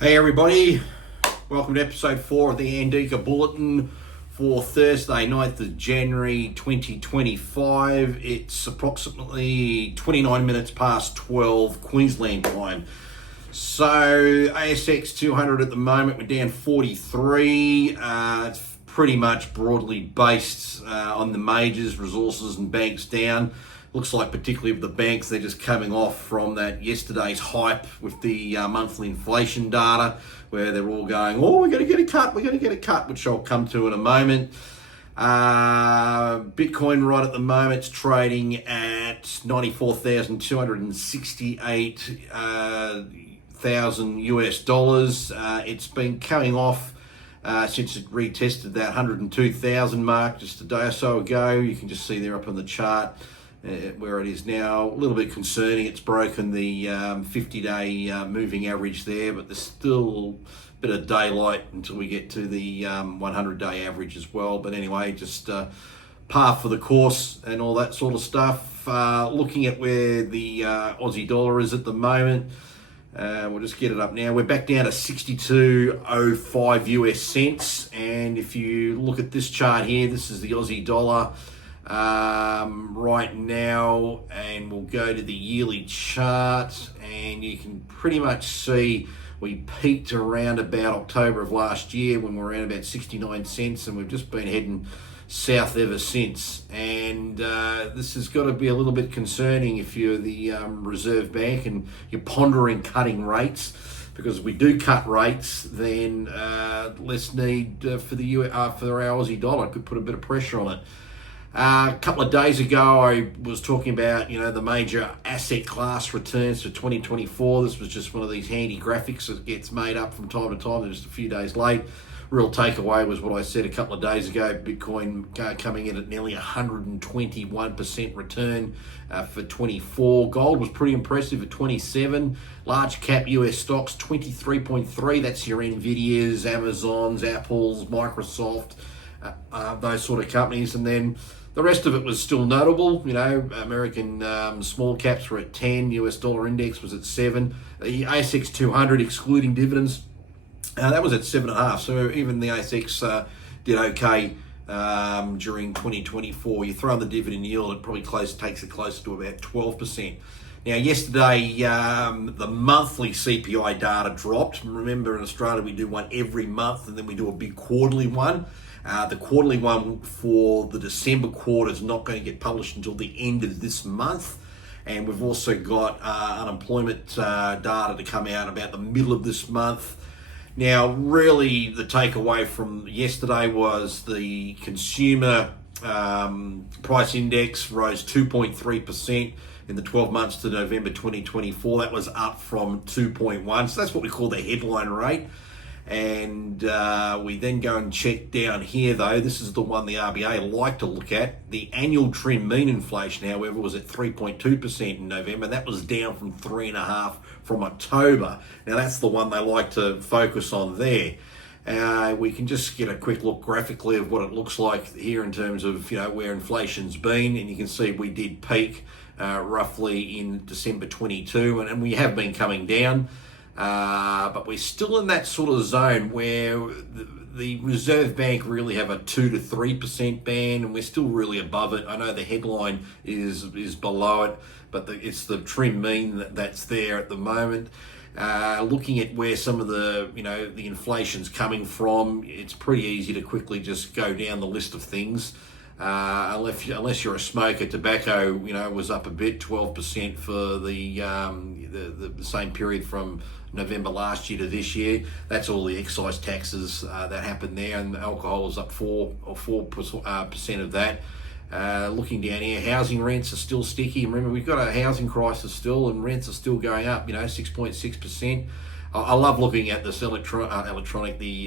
Hey everybody, welcome to episode 4 of the ANDIKA Bulletin for Thursday, 9th of January 2025. It's approximately 29 minutes past 12 Queensland time. So ASX 200 at the moment, we're down 43. It's pretty much broadly based on the majors, resources and banks down. Looks like particularly with the banks, they're just coming off from that yesterday's hype with the monthly inflation data, where they're all going, oh, we're going to get a cut, which I'll come to in a moment. Bitcoin right at the moment is trading at 94,268 thousand US dollars. It's been coming off since it retested that 102,000 mark just a day or so ago. You can just see there up on the chart where it is now. A little bit concerning. It's broken the 50-day moving average there, but there's still a bit of daylight until we get to the 100-day average as well. But anyway, just par for the course and all that sort of stuff. Looking at where the Aussie dollar is at the moment, we'll just get it up now. We're back down to 62.05 US cents. And if you look at this chart here, this is the Aussie dollar right now, and we'll go to the yearly chart, and you can pretty much see we peaked around about October of last year when we were around about 69 cents, and we've just been heading south ever since. And this has got to be a little bit concerning if you're the Reserve Bank and you're pondering cutting rates, because if we do cut rates, then less need for our Aussie dollar. Could put a bit of pressure on it. A couple of days ago, I was talking about, the major asset class returns for 2024. This was just one of these handy graphics that gets made up from time to time. They're just a few days late. Real takeaway was what I said a couple of days ago. Bitcoin coming in at nearly 121% return for 24. Gold was pretty impressive at 27. Large cap US stocks, 23.3. That's your Nvidias, Amazons, Apples, Microsoft, those sort of companies. And then the rest of it was still notable. American small caps were at 10. US dollar index was at 7. The ASX 200, excluding dividends, that was at 7.5. So even the ASX did okay during 2024. You throw in the dividend yield, it probably takes it closer to about 12%. Now, yesterday, the monthly CPI data dropped. Remember, in Australia, we do one every month, and then we do a big quarterly one. The quarterly one for the December quarter is not going to get published until the end of this month. And we've also got unemployment data to come out about the middle of this month. Now, really, the takeaway from yesterday was the consumer price index rose 2.3% in the 12 months to November 2024. That was up from 2.1. So that's what we call the headline rate. And we then go and check down here, though. This is the one the RBA like to look at. The annual trim mean inflation, however, was at 3.2% in November. That was down from 3.5% from October. Now, that's the one they like to focus on there. We can just get a quick look graphically of what it looks like here in terms of where inflation's been. And you can see we did peak roughly in December 22, and we have been coming down. But we're still in that sort of zone where the Reserve Bank really have a 2 to 3% band, and we're still really above it. I know the headline is below it, but it's the trim mean that's there at the moment. Looking at where some of the the inflation's coming from, it's pretty easy to quickly just go down the list of things. Unless you're a smoker, tobacco, was up a bit, 12% for the same period from November last year to this year. That's all the excise taxes that happened there, and alcohol is up 4% of that. Looking down here, housing rents are still sticky. Remember, we've got a housing crisis still, and rents are still going up. 6.6%. I love looking at this electricity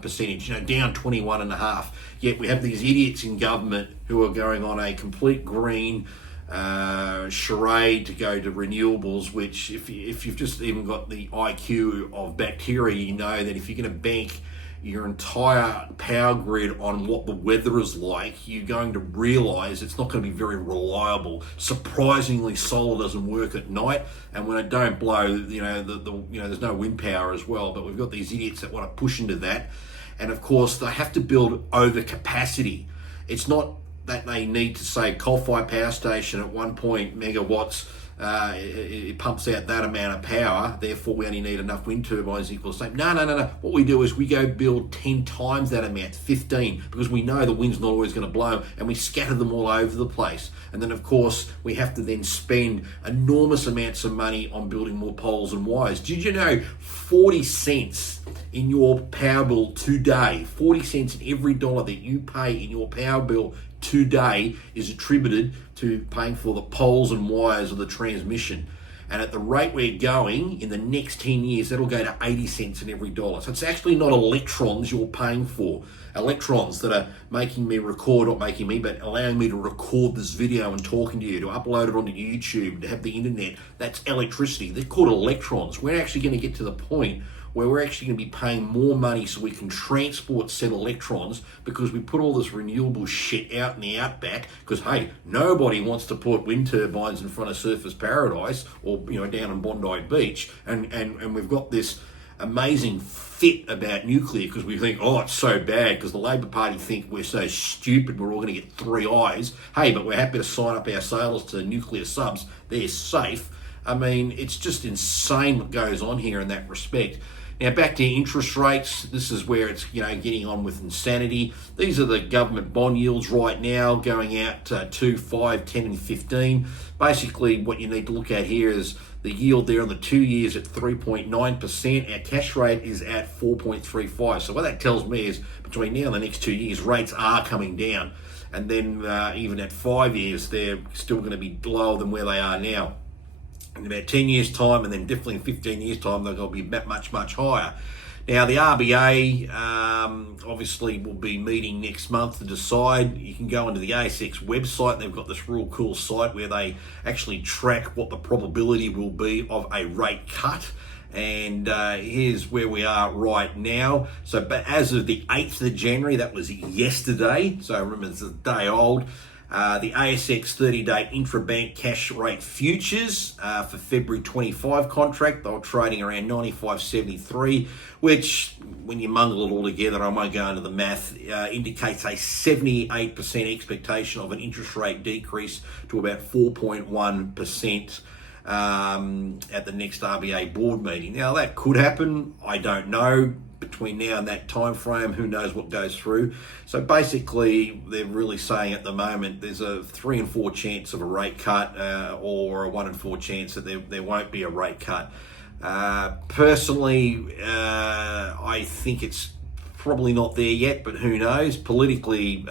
percentage, down 21.5. Yet we have these idiots in government who are going on a complete green charade to go to renewables, which if you've just even got the IQ of bacteria, you know that if you're going to bank your entire power grid on what the weather is like, you're going to realise it's not going to be very reliable. Surprisingly, solar doesn't work at night, and when it don't blow, there's no wind power as well. But we've got these idiots that want to push into that, and of course they have to build over capacity. It's not that they need to say coal-fired power station at 1 megawatts. It pumps out that amount of power, therefore we only need enough wind turbines equal the same. No. What we do is we go build 10 times that amount, 15, because we know the wind's not always going to blow, and we scatter them all over the place. And then, of course, we have to then spend enormous amounts of money on building more poles and wires. Did you know 40 cents in your power bill today, 40 cents in every dollar that you pay in your power bill today is attributed to paying for the poles and wires of the transmission? And at the rate we're going, in the next 10 years, that'll go to 80 cents in every dollar. So it's actually not electrons you're paying for. Electrons that are making me record, not making me, but allowing me to record this video and talking to you, to upload it onto YouTube, to have the internet. That's electricity. They're called electrons. We're actually going to get to the point where we're actually going to be paying more money so we can transport said electrons, because we put all this renewable shit out in the outback, because hey, nobody wants to put wind turbines in front of Surfers Paradise or down in Bondi Beach, and we've got this amazing fit about nuclear because we think, oh, it's so bad, because the Labor Party think we're so stupid, we're all going to get 3 eyes. Hey, but we're happy to sign up our sailors to nuclear subs. They're safe. I mean, it's just insane what goes on here in that respect. Now, back to interest rates. This is where it's getting on with insanity. These are the government bond yields right now, going out 2, 5, 10 and 15. Basically, what you need to look at here is the yield there on the 2 years at 3.9%. Our cash rate is at 4.35. So what that tells me is between now and the next 2 years, rates are coming down. And then even at 5 years, they're still going to be lower than where they are now. In about 10 years' time, and then definitely in 15 years' time, they're going to be much, much higher. Now, the RBA obviously will be meeting next month to decide. You can go into the ASX website. They've got this real cool site where they actually track what the probability will be of a rate cut. And here's where we are right now. So, but as of the 8th of January, that was yesterday. So remember, it's a day old. The ASX 30-day intrabank cash rate futures for February 25 contract, they were trading around 95.73, which, when you mungle it all together, I won't go into the math, indicates a 78% expectation of an interest rate decrease to about 4.1% at the next RBA board meeting. Now, that could happen. I don't know. Between now and that time frame, who knows what goes through. So basically, they're really saying at the moment there's a 3 in 4 chance of a rate cut, or a 1 in 4 chance that there won't be a rate cut. Personally, I think it's probably not there yet, but who knows? Politically,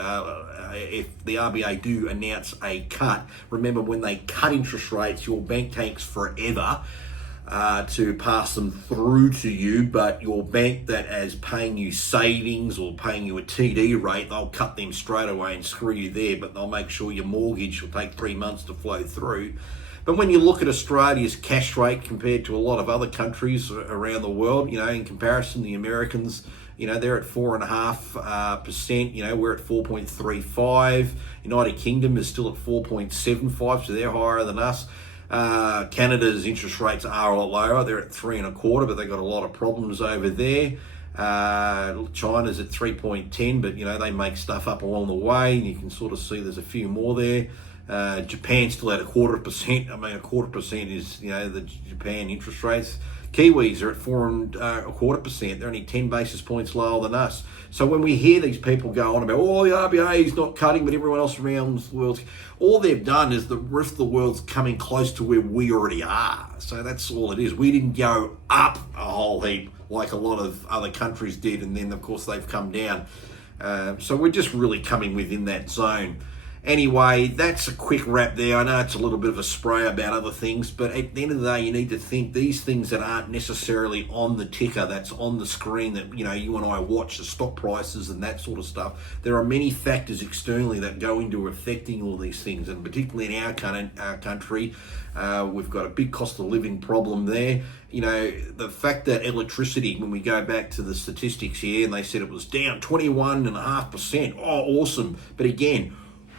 if the RBA do announce a cut, remember when they cut interest rates, your bank takes forever to pass them through to you, but your bank that is paying you savings or paying you a TD rate, they'll cut them straight away and screw you there, but they'll make sure your mortgage will take 3 months to flow through. But when you look at Australia's cash rate compared to a lot of other countries around the world, in comparison, the Americans, they're at 4.5%. We're at 4.35. United Kingdom is still at 4.75, so they're higher than us. Canada's interest rates are a lot lower. They're at 3.25, but they've got a lot of problems over there. China's at 3.10, but they make stuff up along the way, and you can sort of see there's a few more there. Japan's still at 0.25%. I mean, 0.25% is the Japan interest rates. Kiwis are at 4.25%. They're only 10 basis points lower than us. So when we hear these people go on about, oh, the RBA is not cutting, but everyone else around the world, all they've done is the rest of the world's coming close to where we already are. So that's all it is. We didn't go up a whole heap like a lot of other countries did, and then, of course, they've come down. So we're just really coming within that zone. Anyway, that's a quick wrap there. I know it's a little bit of a spray about other things, but at the end of the day, you need to think these things that aren't necessarily on the ticker, that's on the screen that, you know, you and I watch, the stock prices and that sort of stuff. There are many factors externally that go into affecting all these things, and particularly in our country, we've got a big cost of living problem there. You know, the fact that electricity, when we go back to the statistics here, and they said it was down 21.5%. Oh, awesome. But again,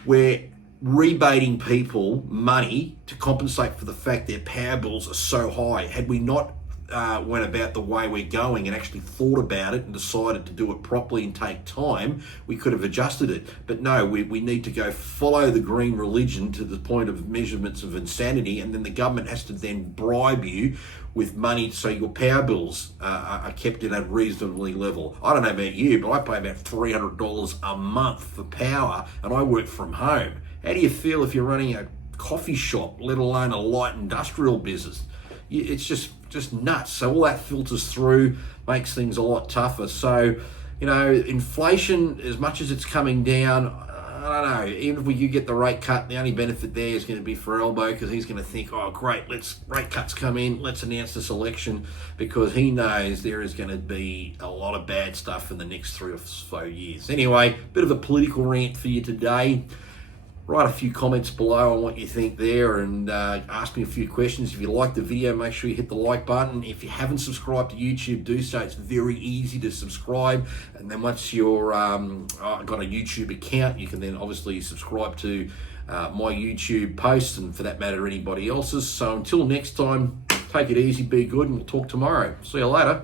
we're rebating people money to compensate for the fact their power bills are so high. Had we not went about the way we're going and actually thought about it and decided to do it properly and take time, we could have adjusted it. But no, we need to go follow the green religion to the point of measurements of insanity, and then the government has to then bribe you with money so your power bills are kept at a reasonably level. I don't know about you, but I pay about $300 a month for power, and I work from home. How do you feel if you're running a coffee shop, let alone a light industrial business? It's just nuts. So all that filters through, makes things a lot tougher. So, you know, inflation, as much as it's coming down, I don't know, even if we do get the rate cut, the only benefit there is going to be for Elbow, because he's going to think, oh great, rate cuts come in, let's announce this election, because he knows there is going to be a lot of bad stuff in the next 3 or so years. Anyway, bit of a political rant for you today. Write a few comments below on what you think there, and ask me a few questions. If you like the video, make sure you hit the like button. If you haven't subscribed to YouTube, do so. It's very easy to subscribe. And then once you're got a YouTube account, you can then obviously subscribe to my YouTube posts, and for that matter, anybody else's. So until next time, take it easy, be good, and we'll talk tomorrow. See you later.